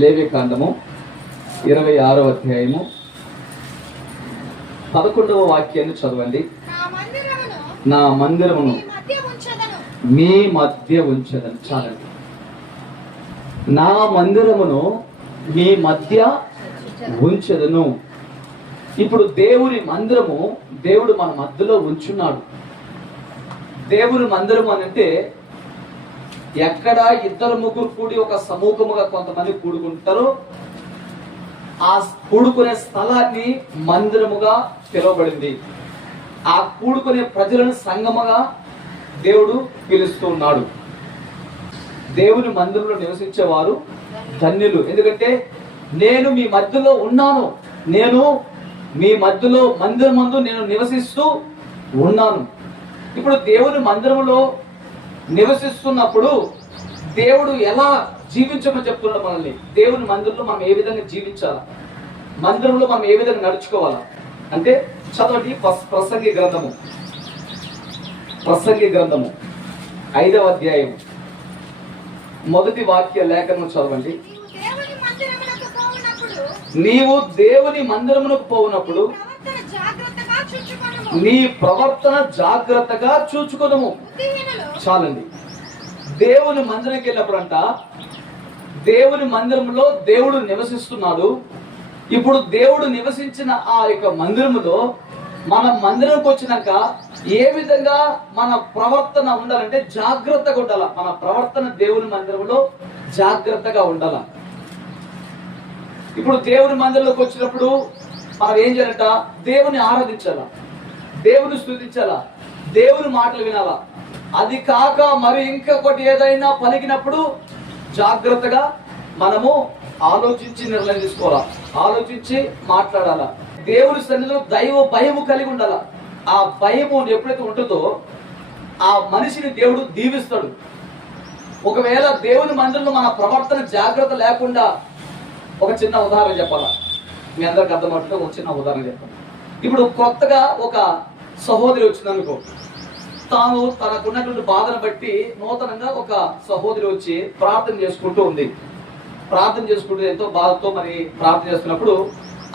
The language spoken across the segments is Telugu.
లేవికాండము 26వ అధ్యాయము 11వ వాక్యాన్ని చదవండి. నా మందిరమును మీ మధ్య ఉంచదను. చాలండి. నా మందిరమును మీ మధ్య ఉంచదను. ఇప్పుడు దేవుని మందిరము దేవుడు మన మధ్యలో ఉంచున్నాడు. దేవుని మందిరం అంటే ఎక్కడ ఇద్దరు ముగ్గురు కూడి ఒక సమూహముగా కొంతమంది కూడుకుంటారో ఆ కూడుకునే స్థలాన్ని మందిరముగా పిలువబడింది. ఆ కూడుకునే ప్రజలను సంగముగా దేవుడు పిలుస్తూ ఉన్నాడు. దేవుని మందిరంలో నివసించేవారు ధన్యులు. ఎందుకంటే నేను మీ మధ్యలో ఉన్నాను, నేను మీ మధ్యలో మందిరమందు నేను నివసిస్తూ ఉన్నాను. ఇప్పుడు దేవుని మందిరంలో నివసిస్తున్నప్పుడు దేవుడు ఎలా జీవించమని చెప్తున్నాడు మనల్ని. దేవుని మందిరంలో మనం ఏ విధంగా జీవించాలా, మందిరంలో మనం ఏ విధంగా నడుచుకోవాలా అంటే చదవండి. ప్రసంగి గ్రంథము 5వ అధ్యాయం మొదటి వాక్య లేఖనం చదవండి. నీవు దేవుని మందిరమునకు పోవునప్పుడు నీ ప్రవర్తన జాగ్రత్తగా చూచుకొనుము. చాలండి. దేవుని మందిరంకి వెళ్ళినప్పుడంట దేవుని మందిరంలో దేవుడు నివసిస్తున్నాడు. ఇప్పుడు దేవుడు నివసించిన ఆ యొక్క మందిరములో మన మందిరంకి వచ్చినాక ఏ విధంగా మన ప్రవర్తన ఉండాలంటే జాగ్రత్తగా ఉండాల. మన ప్రవర్తన దేవుని మందిరంలో జాగ్రత్తగా ఉండాల. ఇప్పుడు దేవుని మందిరంలోకి వచ్చినప్పుడు మనం ఏం చేయాలంట? దేవుని ఆరాధించాలా, దేవుని స్తుతించాలా, దేవుని మాటలు వినాలా. అది కాక మరి ఇంకొకటి ఏదైనా పలికినప్పుడు జాగ్రత్తగా మనము ఆలోచించి నిర్ణయం తీసుకోవాలా, ఆలోచించి మాట్లాడాలా. దేవుని సన్నిధిలో దైవ భయము కలిగి ఉండాలా. ఆ భయము ఎప్పుడైతే ఉంటుందో ఆ మనిషిని దేవుడు దీవిస్తాడు. ఒకవేళ దేవుని మందిరంలో మన ప్రవర్తన జాగ్రత్త లేకుండా, ఒక చిన్న ఉదాహరణ చెప్పాలా, మీ అందరికి అర్థమవుతుంటే ఒక చిన్న ఉదాహరణ చెప్పాలి. ఇప్పుడు కొత్తగా ఒక సహోదరి వచ్చిందనుకో, తాను తనకున్నటువంటి బాధను బట్టి నూతనంగా ఒక సహోదరి వచ్చి ప్రార్థన చేసుకుంటూ ఉంది. ప్రార్థన చేసుకుంటూ ఎంతో బాధతో మరి ప్రార్థన చేస్తున్నప్పుడు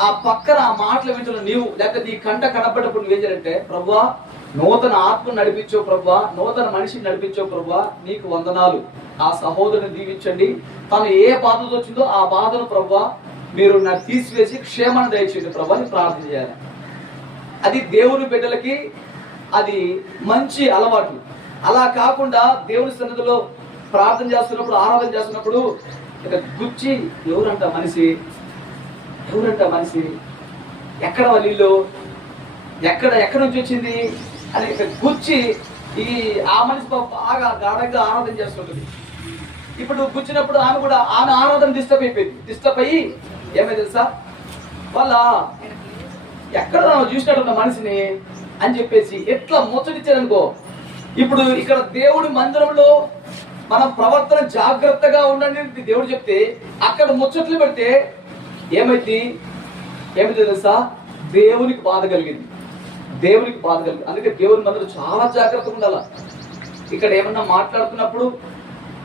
ఆ పక్కన ఆ మాటలు వింటున్న నీవు, లేకపోతే నీ కంట కనపడ్డప్పుడు నువ్వేం చేయాలంటే, ప్రభువా నూతన ఆత్మను నడిపించో ప్రభువా, నూతన మనిషిని నడిపించో ప్రభువా, నీకు వందనాలు. ఆ సహోదరుని దీవించండి. తను ఏ బాధతో వచ్చిందో ఆ బాధను ప్రభువా మీరు నాకు తీసివేసి క్షేమాన్ని దయచేయండి ప్రభువా అని ప్రార్థన చేయాలి. అది దేవుని బిడ్డలకి అది మంచి అలవాటు. అలా కాకుండా దేవుని సన్నిధిలో ప్రార్థన చేస్తున్నప్పుడు, ఆరాధన చేస్తున్నప్పుడు ఇక గుచ్చి ఎవరంట మనిషి, ఎక్కడ వాళ్ళు, ఎక్కడి నుంచి వచ్చింది అని ఇక గుచ్చి ఆ మనిషి బాగా గాఢంగా ఆరాధన చేస్తుంటుంది. ఇప్పుడు గుచ్చినప్పుడు ఆమె ఆరాధన డిస్టర్బ్ అయ్యి ఏమైంది తెలుసా, వాళ్ళ ఎక్కడ చూసినట్టున్న మనిషిని అని చెప్పేసి ఎట్లా ముచ్చటిచ్చారనుకో. ఇప్పుడు ఇక్కడ దేవుడి మందిరంలో మన ప్రవర్తన జాగ్రత్తగా ఉండండి దేవుడు చెప్తే, అక్కడ ముచ్చట్లు పెడితే ఏమైంది తెలుసా, దేవునికి బాధ కలిగింది. అందుకే దేవుని మందిరం చాలా జాగ్రత్తగా ఉండాల. ఇక్కడ ఏమన్నా మాట్లాడుతున్నప్పుడు,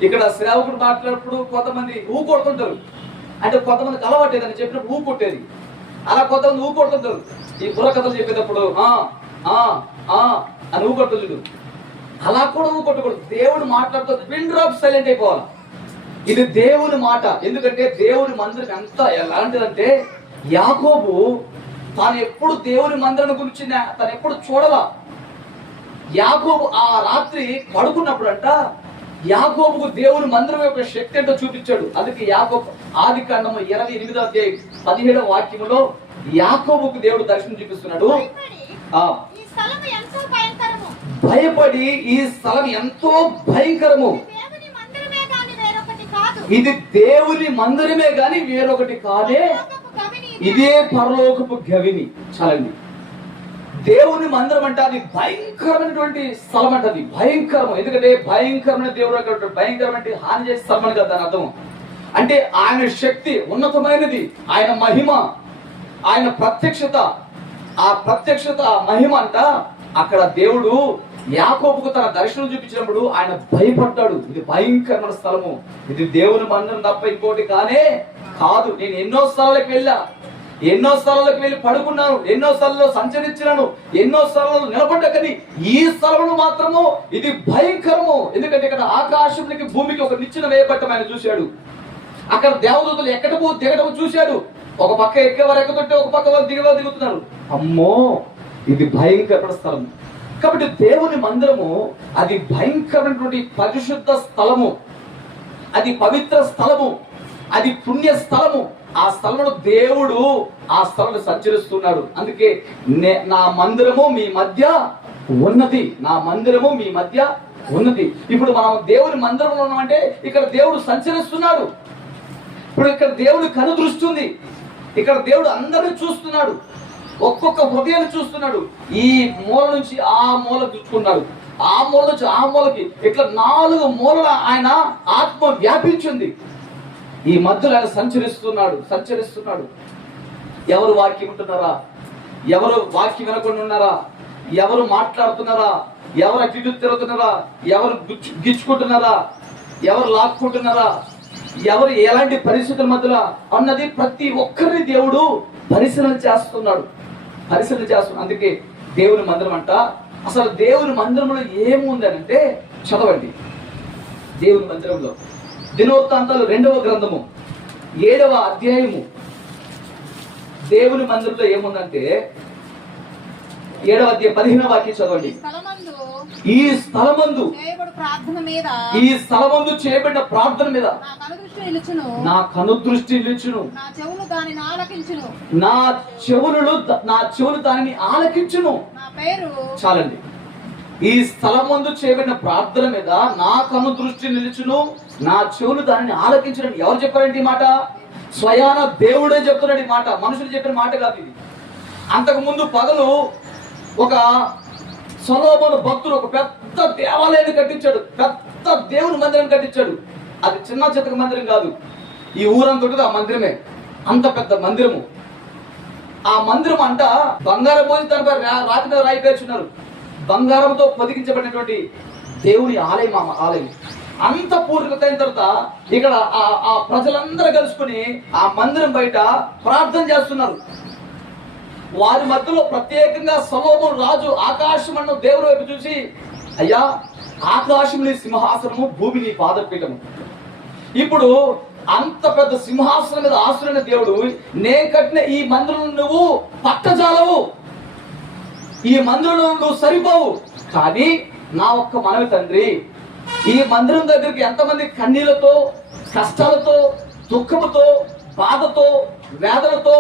ఇక్కడ సేవకుడు మాట్లాడినప్పుడు కొంతమంది కొడుతుంటారు. అంటే కొంతమందికి అలవాటేదని చెప్పినప్పుడు కొట్టేది, అలా కొంతమంది కొడుతుంటారు. ఈ బుర్రకథలు చెప్పేటప్పుడు అని కొడుతుంది. అలా కూడా కొట్టకూడదు. దేవుడు మాట్లాడుతూ పిన్ డ్రాప్ సైలెంట్ అయిపోవాలి. ఇది దేవుని మాట. ఎందుకంటే దేవుని మందిరం ఎంత ఎలాంటిదంటే, యాకోబు తాను ఎప్పుడు దేవుని మందిరం గురించి తను ఎప్పుడు చూడలా. యాకోబు ఆ రాత్రి పడుకున్నప్పుడు అంట యాకోబుకు దేవుని మందిరం యొక్క శక్తి ఏంటో చూపించాడు. అందుకే యాకోబు ఆదికాండము 28వ అధ్యాయం 17వ వాక్యములో యాకోబుకు దేవుడు దర్శనం చూపిస్తున్నాడు. భయపడి ఈ స్థలం ఎంతో భయంకరము, ఇది దేవుని మందిరమే గాని వేరొకటి కాదే, ఇదే పరలోకపు గవిని. చాలండి. దేవుని మందిరం అంటే అది భయంకరమైనటువంటి స్థలం అంట. అది భయంకరము. ఎందుకంటే భయంకరమైన దేవుడు, భయంకరమైన హాని చేసే స్థలం అని కదా దాని అర్థం. అంటే ఆయన శక్తి ఉన్నతమైనది, ఆయన మహిమ, ఆయన ప్రత్యక్షత, ఆ మహిమ అంట. అక్కడ దేవుడు యాకోబుకు తన దర్శనం చూపించినప్పుడు ఆయన భయపడ్డాడు. ఇది భయంకరమైన స్థలము, ఇది దేవుని మందిరం తప్ప ఇంకోటి కానే కాదు. నేను ఎన్నో స్థలాలకు వెళ్ళి పడుకున్నాను, ఎన్నో స్థలాల్లో సంచరించినాను, ఎన్నో స్థలాల్లో నిలబడ్డా, కానీ ఈ స్థలంలో మాత్రము ఇది భయంకరము. ఎందుకంటే ఇక్కడ ఆకాశంలోకి భూమికి ఒక నిచ్చెన వేయబట్టం ఆయన చూశాడు. అక్కడ దేవదూతలు ఎక్కడము దిగటము చూశాడు. ఒక పక్క ఎక్కేవారు ఎక్కుతుంటే ఒక పక్క వారు దిగేవారు దిగుతున్నారు. అమ్మో, ఇది భయంకరమైన స్థలము. కాబట్టి దేవుని మందిరము అది భయంకరమైనటువంటి పరిశుద్ధ స్థలము, అది పవిత్ర స్థలము, అది పుణ్య స్థలము. ఆ స్థలంలో దేవుడు ఆ స్థలంలో సంచరిస్తున్నాడు. అందుకే నా మందిరము మీ మధ్య ఉన్నది, నా మందిరము మీ మధ్య ఉన్నది. ఇప్పుడు మనం దేవుని మందిరంలో ఉన్నామంటే ఇక్కడ దేవుడు సంచరిస్తున్నాడు. ఇప్పుడు ఇక్కడ దేవుడు కనుదృష్టి ఉంది. ఇక్కడ దేవుడు అందరిని చూస్తున్నాడు, ఒక్కొక్క హృదయాన్ని చూస్తున్నాడు. ఈ మూల నుంచి ఆ మూల చూసుకున్నాడు, ఆ మూల నుంచి ఆ మూలకి, ఇట్లా 4 మూలల ఆయన ఆత్మ వ్యాపించింది. ఈ మధ్యలో ఆయన సంచరిస్తున్నాడు. ఎవరు వాక్యం ఉంటున్నారా, ఎవరు వాక్యం వినకుండా ఉన్నారా, ఎవరు మాట్లాడుతున్నారా, ఎవరు అటు ఇటు తిరుగుతున్నారా, ఎవరు గిచ్చుకుంటున్నారా, ఎవరు లాక్కుంటున్నారా, ఎవరు ఎలాంటి పరిస్థితుల మధ్యలో అన్నది ప్రతి ఒక్కరిని దేవుడు పరిశీలన చేస్తున్నాడు. అందుకే దేవుని మందిరం అంట. అసలు దేవుని మందిరంలో ఏముంది అంటే చదవండి. దేవుని మందిరంలో దినవృత్తాంతాలు 2వ గ్రంథము 7వ అధ్యాయము. దేవుని మందిరంలో ఏముందంటే 7వ అధ్యాయం 15వ వాక్యం చదవండి. ఈ స్థలమందు చేయబడిన ప్రార్థన మీద నా కనుదృష్టి నిలుచును, నా చెవులు దానిని ఆలకించును. చాలండి. ఈ స్థలమందు చేయబడిన ప్రార్థన మీద నా కనుదృష్టి నిలుచును, నా చెవులు దానిని ఆలకించును. ఎవరు చెప్పారండి ఈ మాట? స్వయాన దేవుడే చెప్తున్నాడు ఈ మాట, మనుషులు చెప్పిన మాట కాదు ఇది. అంతకు ముందు పగలు ఒక సొలొమోను భక్తుడు ఒక పెద్ద దేవాలయాన్ని కట్టించాడు, పెద్ద దేవుని మందిరం కట్టించాడు. అది చిన్న చితక మందిరం కాదు, ఈ ఊరంతా ఆ మందిరమే, అంత పెద్ద మందిరము. ఆ మందిరం అంట బంగారం పోసి దానిపై రాతి మీద రాయి పేర్చున్నారు. బంగారంతో పొదిగించబడినటువంటి దేవుని ఆలయం అంత పూర్తికైన తర్వాత ఇక్కడ ఆ ప్రజలందరూ కలుసుకుని ఆ మందిరం బయట ప్రార్థన చేస్తున్నారు. వారి మధ్యలో ప్రత్యేకంగా సొలొమోను రాజు ఆకాశమన్న దేవుని వైపు చూసి, అయ్యా, ఆకాశం నీ సింహాసనము, భూమి నీ పాదపీఠము. ఇప్పుడు అంత పెద్ద సింహాసనం మీద ఆశ్రయిన దేవుడు, నేను కట్టిన ఈ మందిరం నువ్వు పట్టజాలవు, ఈ మందిరంలో నువ్వు సరిపోవు. కానీ నా ఒక్క మనవి తండ్రి, ఈ మందిరం దగ్గరికి ఎంతమంది కన్నీళ్లతో, కష్టాలతో, దుఃఖముతో, బాధతో, వేదనతో,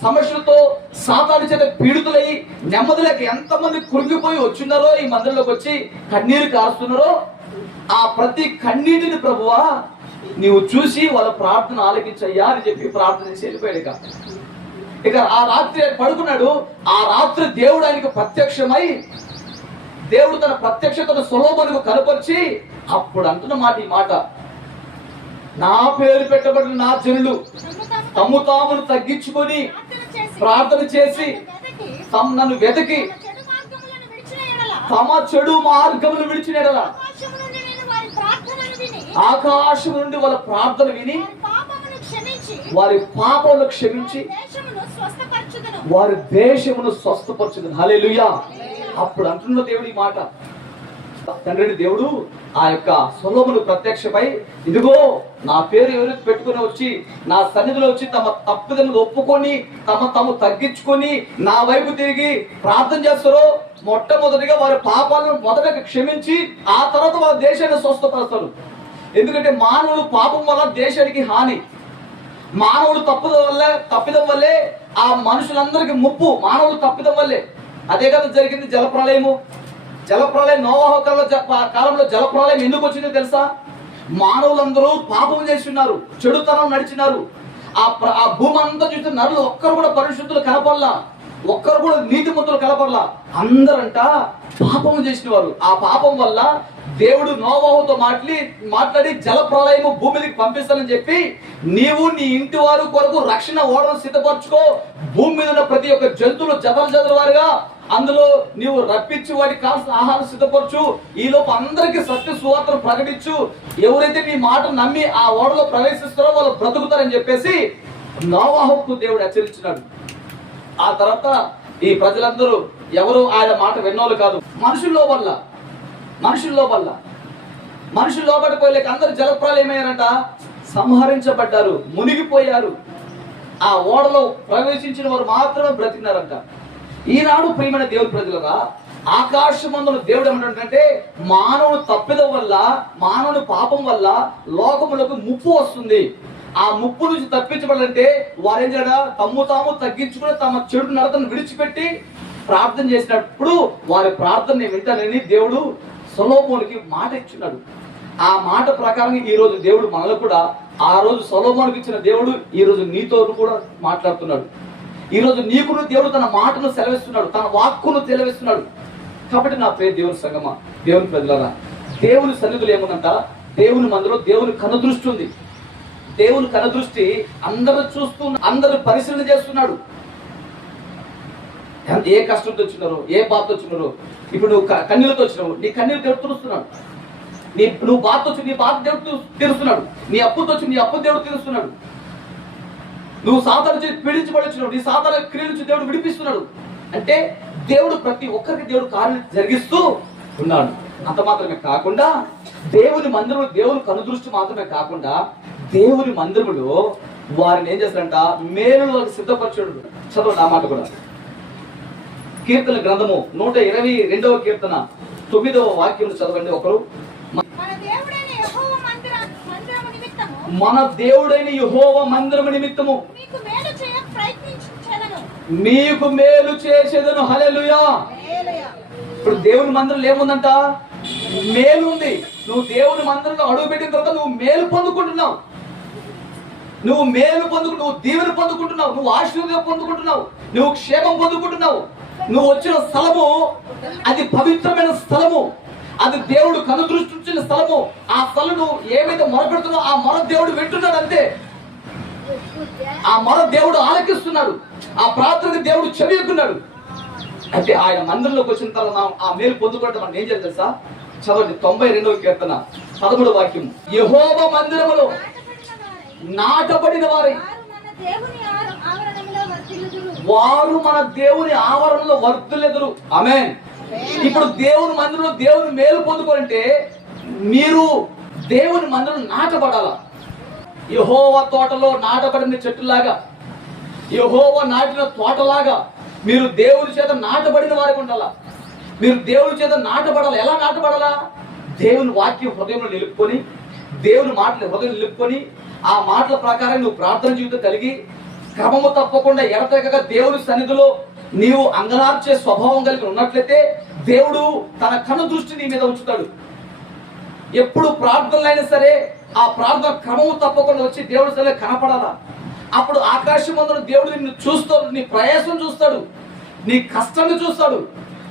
సమస్యలతో, సాతాను చేత పీడితులై నెమ్మదిలోకి ఎంతమంది కృంగిపోయి వచ్చినారో, ఈ మందిరంలోకి వచ్చి కన్నీరు కారుస్తున్నారో, ఆ ప్రతి కన్నీటిని ప్రభువా నీవు చూసి వాళ్ళ ప్రార్థన ఆలకించయ్యా అని చెప్పి ప్రార్థన చేసి వెళ్ళిపోయాడు. ఇక ఆ రాత్రి పడుకున్నాడు. ఆ రాత్రి దేవుడు ఆయనకు ప్రత్యక్షమై, దేవుడు తన ప్రత్యక్షతను సొలొమోనుకు కనపరిచి అప్పుడు అంటున్న మాట ఈ మాట, నా పేరు పెట్టబడిన నా జనులు తమ్ము తామును తగ్గించుకొని ప్రార్థన చేసి నన్ను వెతికి తమ చెడు మార్గములు విడిచిన ఎడల ఆకాశం నుండి వాళ్ళ ప్రార్థన విని వారి పాపములను క్షమించి వారి దేశమును స్వస్థపరచుదును. హల్లెలూయా. అప్పుడు అంటున్న దేవుడి మాట, తండ్రి దేవుడు ఆ యొక్క సొలొమోను ప్రత్యక్షమై, ఇదిగో నా పేరు ఎవరికి పెట్టుకుని వచ్చి నా సన్నిధిలో వచ్చి తమ తప్పుదలను ఒప్పుకొని తమ తగ్గించుకొని నా వైపు తిరిగి ప్రార్థన చేస్తారో, మొట్టమొదటిగా వారి పాపాలను మొదట క్షమించి ఆ తర్వాత వాళ్ళ దేశాన్ని స్వస్థపరుస్తారు. ఎందుకంటే మానవుడు పాపం వల్ల దేశానికి హాని, మానవుడు తప్పిదం వల్లే ఆ మనుషులందరికీ ముప్పు, మానవుడు తప్పిదం వల్లే. అదే కదా జరిగింది జలప్రలయము. నోవహు కాలంలో జలప్రలయం ఎందుకు వచ్చిందో తెలుసా? మానవులందరూ పాపం చేసి ఉన్నారు, చెడుతనం నడిచినారు. ఆ భూమి అంతా చూస్తే నరులు ఒక్కరు కూడా పరిశుద్ధులు కనపడలా, ఒక్కరు కూడా నీతిమంతులు కనపడలా. అందరంట పాపం చేసిన వారు. ఆ పాపం వల్ల దేవుడు నోవహుతో మాట్లాడి జలప్రలయము భూమికి పంపిస్తానని చెప్పి, నీవు నీ ఇంటి వారు కొరకు రక్షణ ఓడను సిద్ధపరచుకో, భూమి మీద ఉన్న ప్రతి ఒక్క జంతువులు జతలు వారుగా అందులో నీవు రప్పించి వాడికి కావాల్సిన ఆహారం సిద్ధపరచు, ఈ లోపు అందరికీ సత్య సువార్తను ప్రకటించు, ఎవరైతే నీ మాట నమ్మి ఆ ఓడలో ప్రవేశిస్తారో వాళ్ళు బ్రతుకుతారని చెప్పేసి నోవాహుకు దేవుడు హెచ్చరించినాడు. ఆ తర్వాత ఈ ప్రజలందరూ ఎవరు ఆయన మాట విన్నోళ్ళు కాదు. మనుషులు లోబడిపోలేక అందరు జలప్రాలు ఏమయ్యారంట, సంహరించబడ్డారు, మునిగిపోయారు. ఆ ఓడలో ప్రవేశించిన వారు మాత్రమే బ్రతికినారంట. ఈనాడు ప్రియమైన దేవుని ప్రజలుగా ఆకాశమందున దేవుడు ఏమంటే, మానవుని తప్పిదం వల్ల, మానవుని పాపం వల్ల లోకములకు ముప్పు వస్తుంది. ఆ ముప్పు నుంచి తప్పించబడాలంటే వారు ఏం చేయడా, తమ్ము తాము తగ్గించుకుని తమ చెడు నడతను విడిచిపెట్టి ప్రార్థన చేసినప్పుడు వారి ప్రార్థనని వింటానని దేవుడు సొలొమోనుకి మాట ఇచ్చున్నాడు. ఆ మాట ప్రకారం ఈ రోజు దేవుడు మనలో కూడా, ఆ రోజు సొలొమోనుకి ఇచ్చిన దేవుడు ఈ రోజు నీతో కూడా మాట్లాడుతున్నాడు. ఈ రోజు నీకును దేవుడు తన మాటను సెలవిస్తున్నాడు, తన వాక్కును సెలవిస్తున్నాడు. కాబట్టి నా ప్రియ దేవుని సంగమా, దేవుని ప్రజలారా, దేవుని సన్నిధులు ఏముందంట, దేవుని మందిలో దేవుని కనుదృష్టి ఉంది. దేవుని కనుదృష్టి అందరూ చూస్తూ, అందరూ పరిశీలన చేస్తున్నాడు. ఏ కష్టంతో వచ్చినారో, ఏ బాధతో వచ్చినారో. ఇప్పుడు నువ్వు కన్నీళ్ళతో వచ్చినావు, నీ కన్నీళ్ళు దేవుడు తుడుస్తున్నాడు. నువ్వు బాధతో వచ్చి నీ బాధ దేవుడు తీరుస్తున్నాడు. నీ అప్పుతో వచ్చి నీ అప్పు దేవుడు తీరుస్తున్నాడు. నువ్వు సాధారణ పీడించబడి వచ్చినావు, నీ సాధారణ క్రియల నుంచి దేవుడు విడిపిస్తున్నాడు. అంటే దేవుడు ప్రతి ఒక్కరికి దేవుడు కార్యం జరిగిస్తూ ఉన్నాడు. అంత మాత్రమే కాకుండా దేవుని మందిరంలో దేవుని కనుదృష్టి మాత్రమే కాకుండా దేవుని మందిరములో వారిని ఏం చేస్తారంట, మేలు వాళ్ళకి సిద్ధపరచాడు. చదవండి ఆ మాట కూడా. కీర్తన గ్రంథము 122వ కీర్తన 9వ వాక్యం చదవండి ఒకరు. మన దేవుడైన యెహోవా మందిరము నిమిత్తము మీకు మేలు చేసేదను. హల్లెలూయా. ఇప్పుడు దేవుని మందిరంలో ఏముందంట, మేలు ఉంది. నువ్వు దేవుని మందిరంలో అడుగు పెట్టిన తర్వాత నువ్వు మేలు పొందుకుంటున్నావు, నువ్వు దీవెన పొందుకుంటున్నావు, నువ్వు ఆశీర్వాదం పొందుకుంటున్నావు, నువ్వు క్షేమం పొందుకుంటున్నావు. నువ్వు వచ్చిన స్థలము అది పవిత్రమైన స్థలము, అది దేవుడు కనుదృష్టి ఉంచిన స్థలము. ఆ స్థలం నువ్వు ఏమైతే మొరపెడుతున్నావు ఆ మొర దేవుడు వింటున్నాడు. అంతే, ఆ మొర దేవుడు ఆలకిస్తున్నాడు, ఆ ప్రార్థనకి దేవుడు చెవియకున్నాడు. అంటే ఆయన మందిరంలోకి వచ్చిన తర్వాత ఆ మేలు పొందుకుంటే మనం ఏం చేయాలి తెలుసా? చదవండి 92వ కీర్తన 13వ వాక్యం. యెహోవా మందిరములో నాటబడిన వారు మన దేవుని ఆవరణలో వర్ధిల్లుదురు. ఆమేన్. ఇప్పుడు దేవుని మందిరంలో దేవుని మేలు పొందుకోవాలంటే మీరు దేవుని మందిరం నాటబడాల. యెహోవా తోటలో నాటబడిన చెట్టులాగా, యెహోవా నాటిన తోటలాగా మీరు దేవుని చేత నాటబడిన వారికి ఉండాలా. మీరు దేవుని చేత నాటబడాలి. ఎలా నాటబడాలా? దేవుని వాక్యం హృదయంలో నిలుపుకొని, దేవుని మాటలు హృదయం నిలుపుకొని, ఆ మాటల ప్రకారం నువ్వు ప్రార్థన జీవితం కలిగి క్రమము తప్పకుండా ఎడతెగక దేవుని సన్నిధిలో నీవు అంగలార్చే స్వభావం కలిగి ఉన్నట్లయితే దేవుడు తన కను దృష్టి నీ మీద ఉంచుతాడు. ఎప్పుడు ప్రార్థనలైనా సరే ఆ ప్రార్థన క్రమము తప్పకుండా వచ్చి దేవుడి సన్నిధిలో కనపడాలా. అప్పుడు ఆకాశమందున దేవుడు నిన్ను చూస్తాడు, నీ ప్రయాసం చూస్తాడు, నీ కష్టాన్ని చూస్తాడు,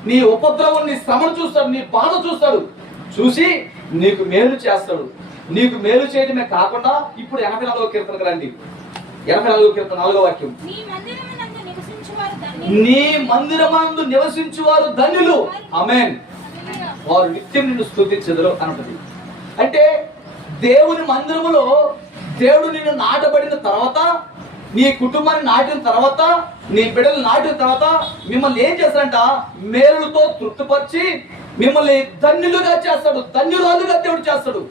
నీ ఉపద్రవం, నీ శ్రమను చూస్తాడు, నీ బాధ చూస్తాడు. చూసి నీకు మేలు చేస్తాడు. నీకు మేలు చేయడమే కాకుండా ఇప్పుడు 84వ కీర్తనకు రండి. 84వ కీర్తన 4వ వాక్యం. నీ మందిరమందు నివసించువారు ధన్యులు. ఆమేన్. వారు నిత్యం నిన్ను స్తుతించెదరు అన్నది. అంటే దేవుని మందిరములో దేవుడు నిన్ను నాటబడిన తర్వాత, నీ కుటుంబాన్ని నాటిన తర్వాత, నీ బిడ్డలు నాటిన తర్వాత మిమ్మల్ని ఏం చేస్తాడంట, మేలుతో తృప్తిపరిచి మిమ్మల్ని ధన్యులుగా చేస్తాడు, ధన్యురాలుగా దేవుడు చేస్తాడు.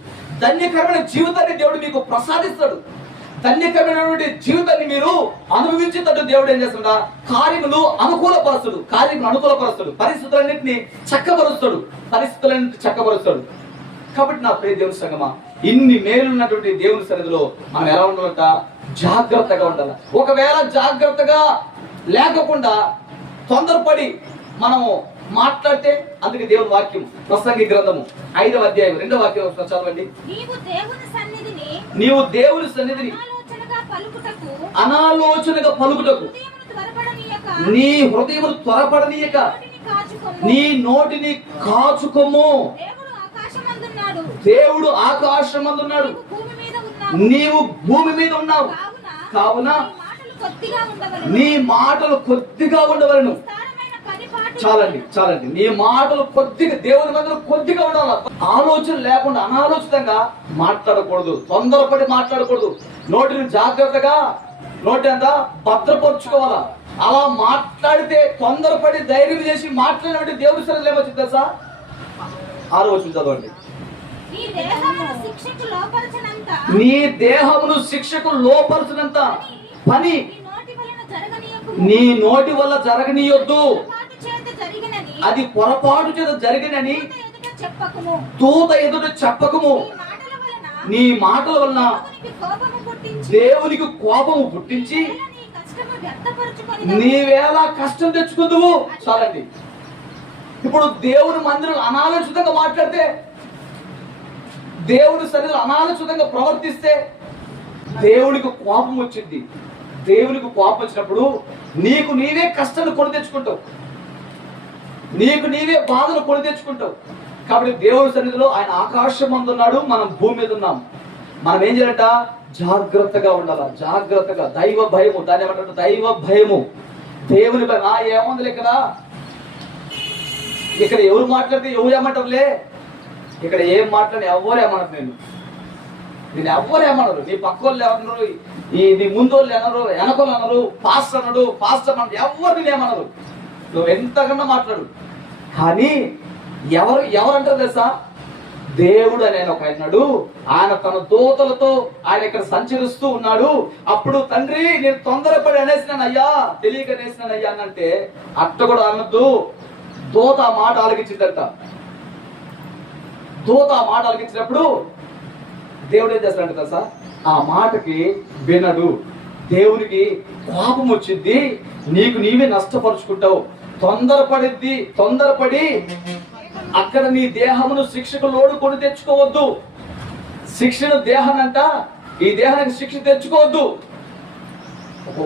ధన్యకరమైన జీవితాన్ని దేవుడు మీకు ప్రసాదిస్తాడు. ధన్యకరమైనటువంటి జీవితాన్ని మీరు అనుభవించేటట్టు దేవుడు ఏం చేస్తాడు, కార్యములు అనుకూలపరుస్తాడు, పరిస్థితులన్నింటినీ చక్కబరుస్తాడు. కాబట్టి నా ప్రియ దేవుని సంగమా, ఇన్ని మేలున్నటువంటి దేవుని సన్నిధిలో మనం ఎలా ఉండాలంట, జాగ్రత్తగా ఉండాలి. ఒకవేళ జాగ్రత్తగా లేకుండా తొందరపడి మనము మాట్లాడితే, అందుకే దేవుని వాక్యం ప్రసంగి గ్రంథము 5వ అధ్యాయం 2వ వాక్యం చదవండి. నీవు దేవుని సన్నిధిని అనాలోచనగా పలుకుటకు నీ హృదయమును త్వరపడనీయక నీ నోటిని కాచుకోము. దేవుడు ఆకాశమందున్నాడు, నీవు భూమి మీద ఉన్నావు. కావున నీ మాటలు కొద్దిగా ఉండవలను, చాలండి. నీ మాటలు కొద్దిగా దేవుని మందిలో కొద్దిగా ఉండాలి. ఆలోచన లేకుండా అనాలోచితంగా మాట్లాడకూడదు, తొందరపడి మాట్లాడకూడదు. నోటిని జాగ్రత్తగా నోటి అంతా భద్రపరుచుకోవాలా. అలా మాట్లాడితే తొందరపడి ధైర్యం చేసి మాట్లాడినట్టు దేవుడి సరిగ్గా ఏమొచ్చింది తెలుసా? 6వ వచనం చదవండి. నీ దేహమును శిక్షకు లోపరచినంత పని నీ నోటి వల్ల జరగనీయొద్దు. అది పొరపాటు చేత జరిగినని దూత ఎదుట చెప్పకము. నీ మాటల వలన దేవునికి కోపము పుట్టించి నీవేళ కష్టం తెచ్చుకుందువు. చాలండి. ఇప్పుడు దేవుని మందిరం అనాలోచితంగా మాట్లాడితే, దేవుడి సన్నిధిలో అనాలోచితంగా ప్రవర్తిస్తే దేవునికి కోపం వచ్చింది. దేవునికి కోపం వచ్చినప్పుడు నీకు నీవే కష్టాన్ని కొని తెచ్చుకుంటావు, నీకు నీవే బాధను కొని తెచ్చుకుంటావు. కాబట్టి దేవుడి సన్నిధిలో ఆయన ఆకాశం అందున్నాడు, మనం భూమి మీద ఉన్నాం. మనం ఏం చేయాలంట? జాగ్రత్తగా ఉండాల. జాగ్రత్తగా దైవ భయము, దాన్ని ఏమంటారు? దైవ భయము, దేవుని భయం. ఏముంది ఇక్కడ ఎవరు మాట్లాడితే ఎవరు ఏమంటారులే, ఇక్కడ ఏం మాట్లాడి ఎవరు ఏమన్నారు, నేను ఎవరు ఏమన్నారు, నీ పక్క వాళ్ళు ఏమన్నారు, నీ ముందు వాళ్ళు అనరు, వెనకోళ్ళు అనరు, పాస్టర్ అన్నాడు, పాస్టర్ అన్నాడు, ఎవరు నేనేమన్నారు. నువ్వు ఎంతకన్నా మాట్లాడు. కానీ ఎవరంటారు తెలుసా? దేవుడు అని ఒక ఆయన్నాడు. ఆయన తన దూతలతో ఆయన ఇక్కడ సంచరిస్తూ ఉన్నాడు. అప్పుడు తండ్రి నేను తొందరపడి అనేసినానయ్యా, తెలియక అనేసినానయ్యా అంటే అట్ట కూడా అనద్దు. దూత ఆ మాట ఆలకించిందట. దూత ఆ మాట ఆలకించినప్పుడు దేవుడు ఏం చేస్తాడంట తెలుసా? ఆ మాటకి వినడు. దేవునికి కోపం వచ్చింది, నీకు నీవే నష్టపరుచుకుంటావు. తొందరపడి అక్కడ నీ దేహమును శిక్షకు లోడు కొని తెచ్చుకోవద్దు. శిక్షణ దేహానంట, ఈ దేహానికి శిక్ష తెచ్చుకోవద్దు. ఒక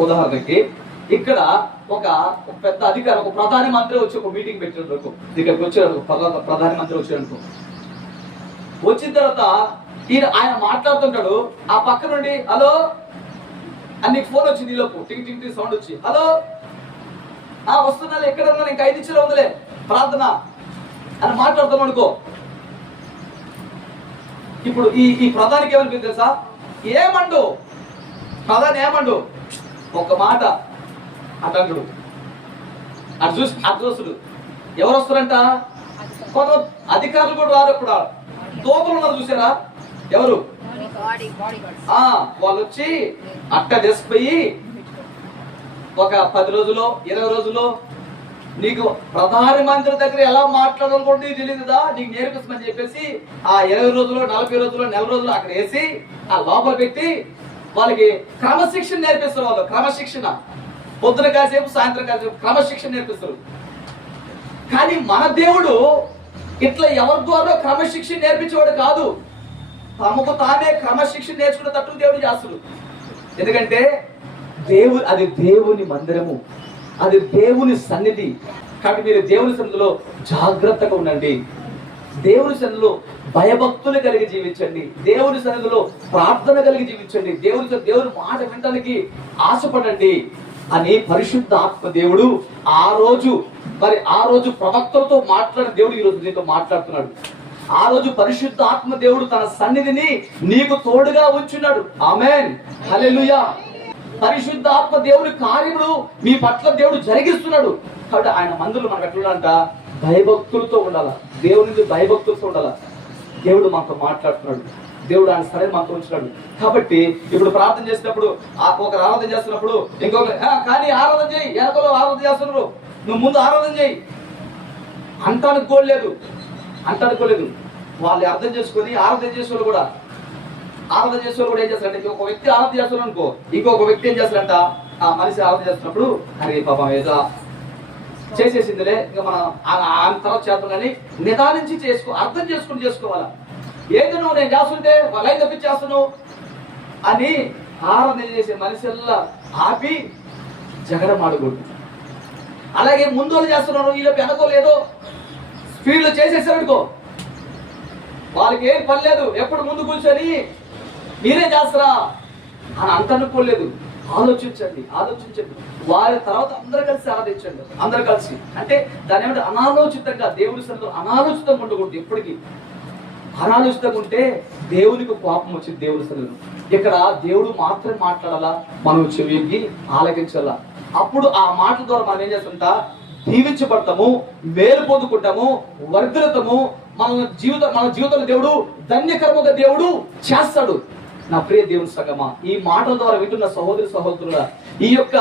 ఉదాహరణకి ఇక్కడ ఒక పెద్ద అధికారి, ఒక ప్రధాని మంత్రి వచ్చి ఒక మీటింగ్ పెట్టినప్పుడు ఇక్కడికి వచ్చాడు. ప్రధాని మంత్రి వచ్చాడు. వచ్చిన తర్వాత ఆయన మాట్లాడుతుంటాడు. ఆ పక్క నుండి హలో అని ఫోన్ వచ్చింది. ఈలోపు టింగ్ టింగ్ టింగ్ సౌండ్ వచ్చి హలో వస్తున్నా, ఎక్కడ ఉన్నా, ఇంకా 5 నిమిషాలు ఉందిలే ప్రార్థన అని మాట్లాడుతాం అనుకో. ఇప్పుడు ఈ ప్రధానికి ఏమనిపింది తెలుసా? ఏమండు ప్రధాని ఏమండు ఒక మాట అటంటుడు. అటు ఎవరు వస్తారంట? కొంత అధికారులు కూడా రారు. ఇప్పుడు దోపలు ఉన్నారు చూసారా? ఎవరు? వాళ్ళు వచ్చి అట్ట చేసిపోయి ఒక 10 రోజులు 20 రోజులు నీకు ప్రధాన మంత్రి దగ్గర ఎలా మాట్లాడాలనుకుంటే నీకు తెలియదుదా, నీకు నేర్పిస్తామని చెప్పేసి ఆ 20 రోజులు 40 రోజులు నెల రోజులు అక్కడ వేసి ఆ లోపల పెట్టి వాళ్ళకి క్రమశిక్షణ నేర్పిస్తారు. వాళ్ళు క్రమశిక్షణ పొద్దున కాసేపు సాయంత్రం కాసేపు క్రమశిక్షణ నేర్పిస్తారు. కానీ మన దేవుడు ఇట్లా ఎవరి ద్వారా క్రమశిక్షణ నేర్పించేవాడు కాదు. తమకు తానే క్రమశిక్షణ నేర్చుకునేటట్టు దేవుడు చేస్తాడు. ఎందుకంటే అది దేవుని మందిరము, అది దేవుని సన్నిధి. కాబట్టి మీరు దేవుని సన్నిధిలో జాగ్రత్తగా ఉండండి. దేవుని సన్నిధిలో భయభక్తులు కలిగి జీవించండి. దేవుని సన్నిధిలో ప్రార్థన కలిగి జీవించండి. దేవుని మాట వినడానికి ఆశపడండి అని పరిశుద్ధ ఆత్మ దేవుడు ఆ రోజు ప్రవక్తలతో మాట్లాడిన దేవుడు ఈరోజు నీతో మాట్లాడుతున్నాడు. ఆ రోజు పరిశుద్ధ ఆత్మ దేవుడు తన సన్నిధిని నీకు తోడుగా ఉంచున్నాడు. ఆమేన్, హల్లెలూయా. పరిశుద్ధ ఆత్మ దేవుడి కార్యములు మీ పట్ల దేవుడు జరిగిస్తున్నాడు. కాబట్టి ఆయన మందులు మనకు ఎట్లుండాలంట? భయభక్తులతో ఉండాల. దేవుని భయభక్తులతో ఉండాల. దేవుడు మనతో మాట్లాడుతున్నాడు. దేవుడు ఆయన సరైన మనతో ఉంచున్నాడు. కాబట్టి ఇప్పుడు ప్రార్థన చేసినప్పుడు ఒకరు ఆరాధన చేస్తున్నప్పుడు ఇంకొకరు కానీ ఆరాధన చేయి, వెనకలో ఆరాధన చేస్తున్నారు, నువ్వు ముందు ఆరాధన చేయి అంటానుకోలేదు. వాళ్ళు అర్థం చేసుకొని ఆరాధన చేసేవాళ్ళు కూడా ఏం చేస్తారంటే, ఒక వ్యక్తి ఆరాధన చేస్తున్నారు అనుకో, ఇంకొక వ్యక్తి ఏం చేస్తారంట, ఆ మనిషి ఆరాధన చేస్తున్నప్పుడు అరే పాపం ఏదో చేసేసిందిలే, ఇంకా మనం తర్వాత చేద్దాం కానీ నిదానించి అర్థం చేసుకోవాలా. ఏది నువ్వు నేను చేస్తుంటే వాళ్ళైతే తప్పించేస్తున్నావు అని ఆరాధన చేసే మనిషిల్లా ఆపి జగడమాడకూడదు. అలాగే ముందు చేస్తున్నారు, వీళ్ళకి వెనకోలేదో స్పీడ్లో చేసేసారనుకో, వాళ్ళకి ఏం పని లేదు, ఎప్పుడు ముందు కూర్చొని మీరే చేస్తారా అని అంత అనుకోలేదు. ఆలోచించండి. వారి తర్వాత అందరూ కలిసి ఆరాధించండి. అందరూ కలిసి అంటే దాని ఏమంటే అనాలోచితంగా దేవుడి సన్నిధిలో అనాలోచితంగా ఉండకూడదు. ఎప్పటికీ అనాలోచితంగా ఉంటే దేవునికి కోపం వచ్చింది దేవుడి సన్నిధిలో. ఇక్కడ దేవుడు మాత్రమే మాట్లాడాలా, మనం చెవికి ఆలకించాలా. అప్పుడు ఆ మాటల ద్వారా మనం ఏం చేస్తుంటా, దీవించబడతాము, మేలు పొందుకుంటాము, వర్ధిల్లుతాము. మన జీవితంలో దేవుడు ధన్యకరముగా దేవుడు చేస్తాడు. నా ప్రియ దేవుని సంగమా, ఈ మాటల ద్వారా వింటున్న సహోదరుల, ఈ యొక్క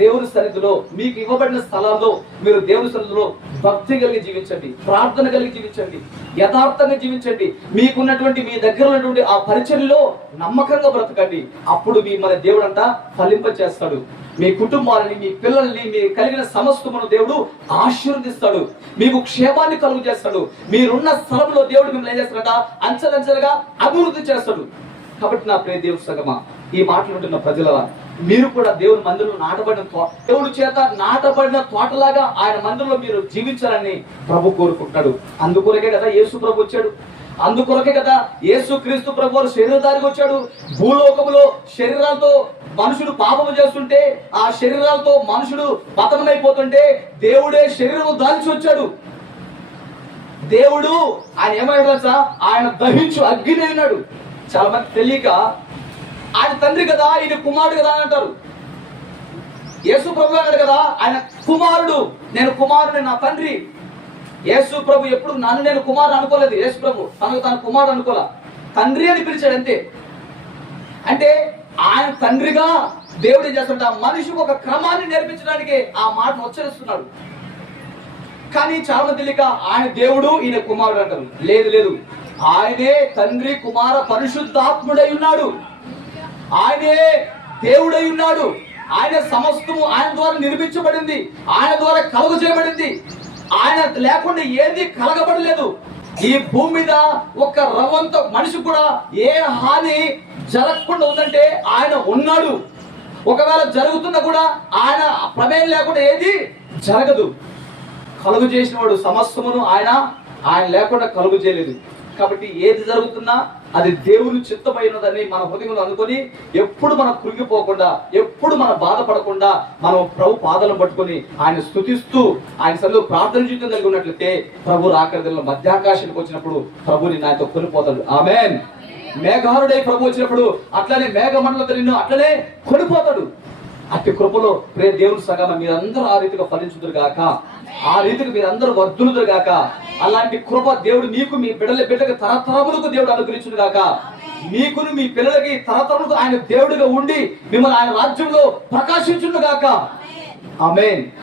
దేవుని సన్నిధిలో మీకు ఇవ్వబడిన స్థలాల్లో మీరు దేవుని సన్నిధిలో భక్తి కలిగి జీవించండి, ప్రార్థన కలిగి జీవించండి, యథార్థంగా జీవించండి. మీకున్నటువంటి మీ దగ్గర ఉన్నటువంటి ఆ పరిచర్యలో నమ్మకంగా బ్రతకండి. అప్పుడు మన దేవుడు అంతా ఫలింప చేస్తాడు. మీ కుటుంబాలని, మీ పిల్లల్ని, మీ కలిగిన సమస్తమును దేవుడు ఆశీర్వదిస్తాడు. మీకు క్షేమాన్ని కలుగు చేస్తాడు. మీరున్న స్థలంలో దేవుడు మిమ్మల్ని ఏం చేస్తాడట, అంచెలంచెలుగా అభివృద్ధి చేస్తాడు. కాబట్టి నా ప్రియ దేవుని సంగమా, ఈ మాటలు ఉంటున్న ప్రజల, మీరు కూడా దేవుని మందిరంలో నాటబడిన దేవుడి చేత నాటబడిన తోటలాగా ఆయన మందిరంలో మీరు జీవించాలని ప్రభు కోరుకుంటున్నాడు. అందుకొరకే కదా యేసు ప్రభు వచ్చాడు. అందుకొరకే కదా యేసు క్రీస్తు ప్రభు శరీరధారికి వచ్చాడు. భూలోకములో శరీరాలతో మనుషుడు పాపము చేస్తుంటే, ఆ శరీరాలతో మనుషుడు పతనమైపోతుంటే దేవుడే శరీరం దాల్చి వచ్చాడు. దేవుడు ఆయన ఏమన్నాడు, ఆయన దహించు అగ్ని అయినాడు. చాలా మంది తెలియక ఆయన తండ్రి కదా, ఈయన కుమారుడు కదా అని అంటారు. యేసు ప్రభు అన్నాడు కదా, ఆయన కుమారుడు, నేను కుమారుడు, నా తండ్రి. యేసు ప్రభు ఎప్పుడు నన్ను నేను కుమారుడు అనుకోలేదు. యేసు ప్రభు తనకు తన కుమారుడు అనుకోలే, తండ్రి అని పిలిచాడు అంతే. అంటే ఆయన తండ్రిగా దేవుడు ఏం చేస్తుంటా, మనిషికి ఒక క్రమాన్ని నేర్పించడానికి ఆ మాటను ఉచ్చరిస్తున్నాడు. కానీ చాలా మంది తెలియక ఆయన దేవుడు, ఈయన కుమారుడు అంటారు. లేదు, ఆయనే తండ్రి కుమార పరిశుద్ధాత్ముడై ఉన్నాడు. ఆయనే దేవుడై ఉన్నాడు. ఆయన సమస్తము ఆయన ద్వారా నిర్మించబడింది, ఆయన ద్వారా కలుగ చేయబడింది. ఆయన లేకుండా ఏది కలగబడలేదు. ఈ భూమి మీద ఒక రవ్వంత మనిషి కూడా ఏ హాని జరగకుండా ఉందంటే ఆయన ఉన్నాడు. ఒకవేళ జరుగుతున్నా కూడా ఆయన ప్రమేయం లేకుండా ఏది జరగదు. కలుగు చేసిన వాడు సమస్తమును ఆయన లేకుండా కలుగు చేయలేదు. కాబట్టి ఏది జరుగుతున్నా అది దేవుని చిత్తమైనదని మన హృదయంలో అనుకొని, ఎప్పుడు మనం కృంగిపోకుండా, ఎప్పుడు మనం బాధపడకుండా, మనం ప్రభు పాదాలను పట్టుకొని ఆయన స్తుతిస్తూ ఆయన సన్నిధిలో ప్రార్థన జీవితం కలిగి ఉన్నట్లయితే ప్రభు రాకడలో మధ్యాకాశానికి వచ్చినప్పుడు ప్రభుని నాతో కొనిపోతాడు. ఆమేన్. మేఘారుడై ప్రభు వచ్చినప్పుడు అట్లనే మేఘమండలతో నిన్ను అట్లనే కొనిపోతాడు. అట్టి కృపలో ప్రియ దేవుని సగమ మీరందరూ ఆ రీతిగా ఫలించుదురు గాక, ఆ రీతికి మీరందరూ వర్ధులుదురు గాక. అలాంటి కృప దేవుడు మీకు, మీ బిడ్డలకు తరతరములకు దేవుడు అనుగ్రహించును గాక. మీకును మీ పిల్లలకి తరతరములకు ఆయన దేవుడిగా ఉండి మిమ్మల్ని ఆయన రాజ్యంలో ప్రకాశించును గాక. ఆమేన్.